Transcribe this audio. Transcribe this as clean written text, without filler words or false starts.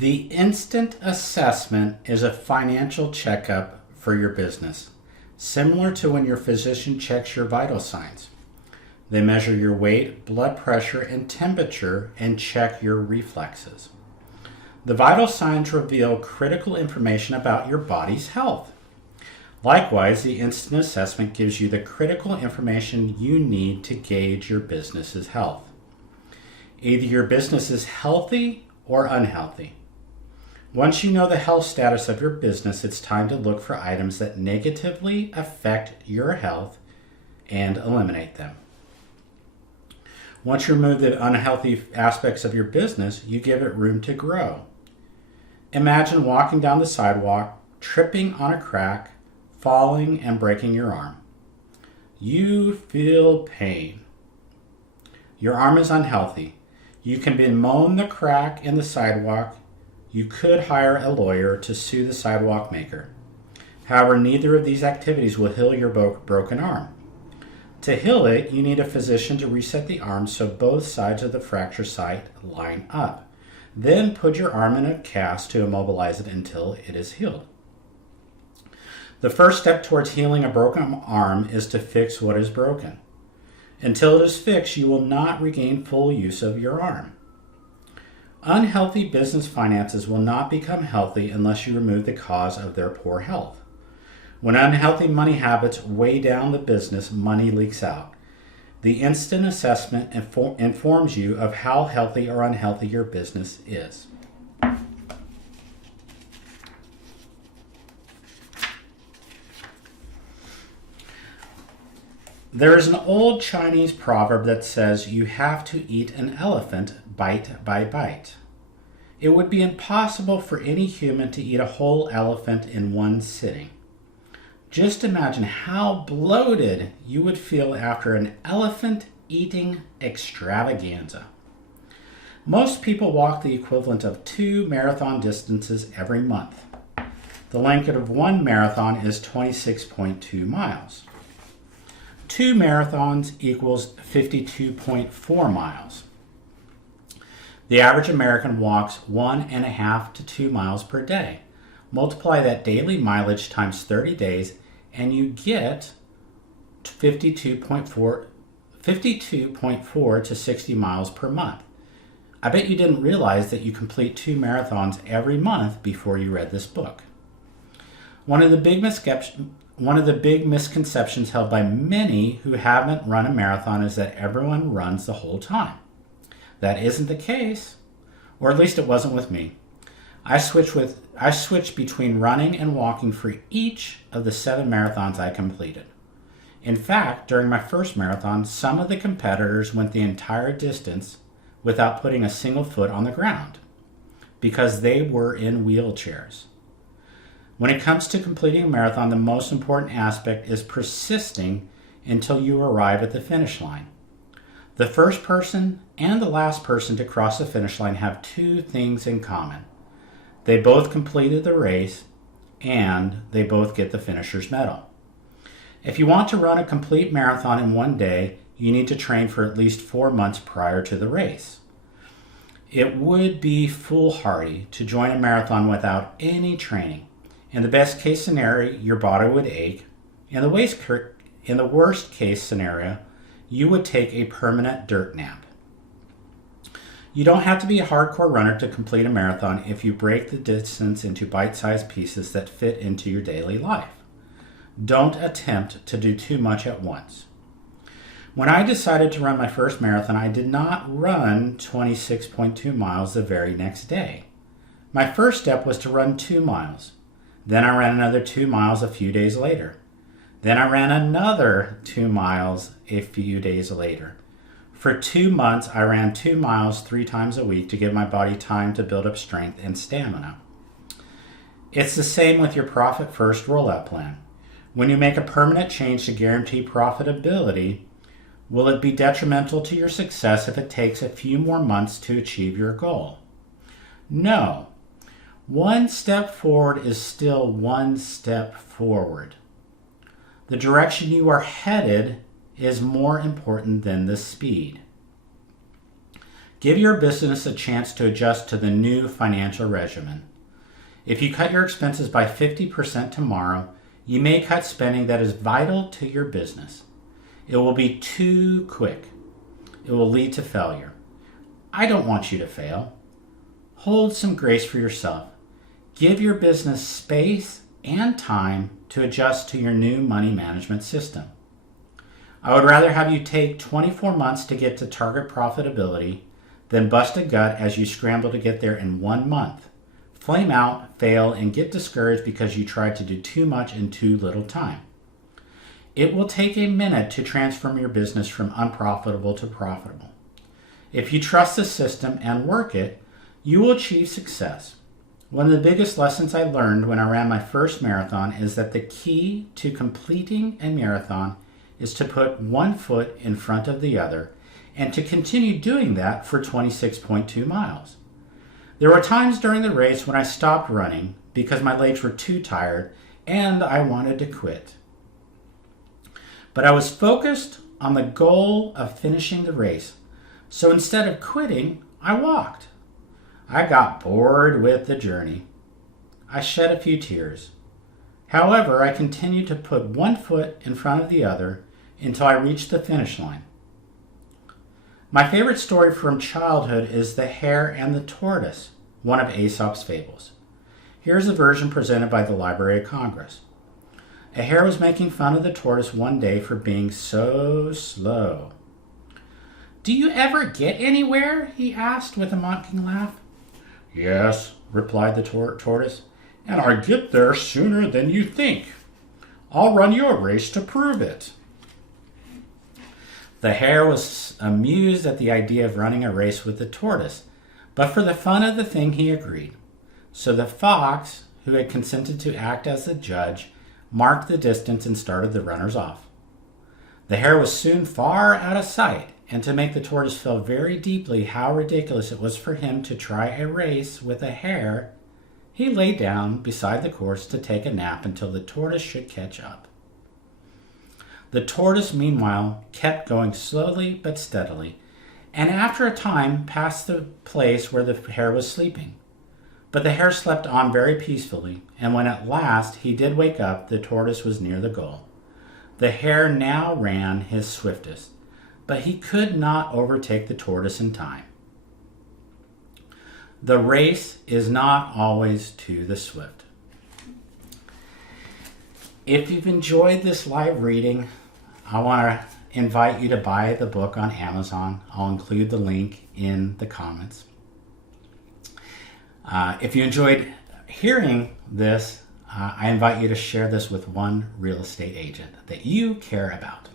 The instant assessment is a financial checkup for your business, similar to when your physician checks your vital signs. They measure your weight, blood pressure, and temperature and check your reflexes. The vital signs reveal critical information about your body's health. Likewise, the instant assessment gives you the critical information you need to gauge your business's health. Either your business is healthy or unhealthy. Once you know the health status of your business, it's time to look for items that negatively affect your health and eliminate them. Once you remove the unhealthy aspects of your business, you give it room to grow. Imagine walking down the sidewalk, tripping on a crack, falling and breaking your arm. You feel pain. Your arm is unhealthy. You can bemoan the crack in the sidewalk. You could hire a lawyer to sue the sidewalk maker. However, neither of these activities will heal your broken arm. To heal it, you need a physician to reset the arm so both sides of the fracture site line up. Then put your arm in a cast to immobilize it until it is healed. The first step towards healing a broken arm is to fix what is broken. Until it is fixed, you will not regain full use of your arm. Unhealthy business finances will not become healthy unless you remove the cause of their poor health. When unhealthy money habits weigh down the business, money leaks out. The instant assessment informs you of how healthy or unhealthy your business is. There is an old Chinese proverb that says you have to eat an elephant bite by bite. It would be impossible for any human to eat a whole elephant in one sitting. Just imagine how bloated you would feel after an elephant eating extravaganza. Most people walk the equivalent of 2 marathon distances every month. The length of one marathon is 26.2 miles. 2 marathons equals 52.4 miles. The average American walks 1.5 to 2 miles per day. Multiply that daily mileage times 30 days and you get 52.4 to 60 miles per month. I bet you didn't realize that you complete 2 marathons every month before you read this book. One of the big misconceptions held by many who haven't run a marathon is that everyone runs the whole time. That isn't the case, or at least it wasn't with me. I switched between running and walking for each of the 7 marathons I completed. In fact, during my first marathon, some of the competitors went the entire distance without putting a single foot on the ground because they were in wheelchairs. When it comes to completing a marathon, the most important aspect is persisting until you arrive at the finish line. The first person and the last person to cross the finish line have 2 things in common. They both completed the race and they both get the finisher's medal. If you want to run a complete marathon in one day, you need to train for at least 4 months prior to the race. It would be foolhardy to join a marathon without any training. In the best case scenario, your body would ache. In the worst case scenario, you would take a permanent dirt nap. You don't have to be a hardcore runner to complete a marathon if you break the distance into bite-sized pieces that fit into your daily life. Don't attempt to do too much at once. When I decided to run my first marathon, I did not run 26.2 miles the very next day. My first step was to run 2 miles. Then I ran another 2 miles a few days later. Then I ran another 2 miles a few days later. For 2 months, I ran 2 miles 3 times a week to give my body time to build up strength and stamina. It's the same with your Profit First rollout plan. When you make a permanent change to guarantee profitability, will it be detrimental to your success if it takes a few more months to achieve your goal? No. 1 step forward is still 1 step forward. The direction you are headed is more important than the speed. Give your business a chance to adjust to the new financial regimen. If you cut your expenses by 50% tomorrow, you may cut spending that is vital to your business. It will be too quick. It will lead to failure. I don't want you to fail. Hold some grace for yourself. Give your business space and time to adjust to your new money management system. I would rather have you take 24 months to get to target profitability than bust a gut as you scramble to get there in 1 month. Flame out, fail, and get discouraged because you tried to do too much in too little time. It will take a minute to transform your business from unprofitable to profitable. If you trust the system and work it, you will achieve success. One of the biggest lessons I learned when I ran my first marathon is that the key to completing a marathon is to put one foot in front of the other and to continue doing that for 26.2 miles. There were times during the race when I stopped running because my legs were too tired and I wanted to quit. But I was focused on the goal of finishing the race. So instead of quitting, I walked. I got bored with the journey. I shed a few tears. However, I continued to put one foot in front of the other until I reached the finish line. My favorite story from childhood is The Hare and the Tortoise, one of Aesop's fables. Here's a version presented by the Library of Congress. A hare was making fun of the tortoise one day for being so slow. "Do you ever get anywhere?" he asked with a mocking laugh. "Yes," replied the tortoise, "and I get there sooner than you think. I'll run you a race to prove it." The hare was amused at the idea of running a race with the tortoise, but for the fun of the thing he agreed. So the fox, who had consented to act as the judge, marked the distance and started the runners off. The hare was soon far out of sight, and to make the tortoise feel very deeply how ridiculous it was for him to try a race with a hare, he lay down beside the course to take a nap until the tortoise should catch up. The tortoise, meanwhile, kept going slowly but steadily, and after a time passed the place where the hare was sleeping. But the hare slept on very peacefully, and when at last he did wake up, the tortoise was near the goal. The hare now ran his swiftest, but he could not overtake the tortoise in time. The race is not always to the swift. If you've enjoyed this live reading, I want to invite you to buy the book on Amazon. I'll include the link in the comments. If you enjoyed hearing this, I invite you to share this with one real estate agent that you care about.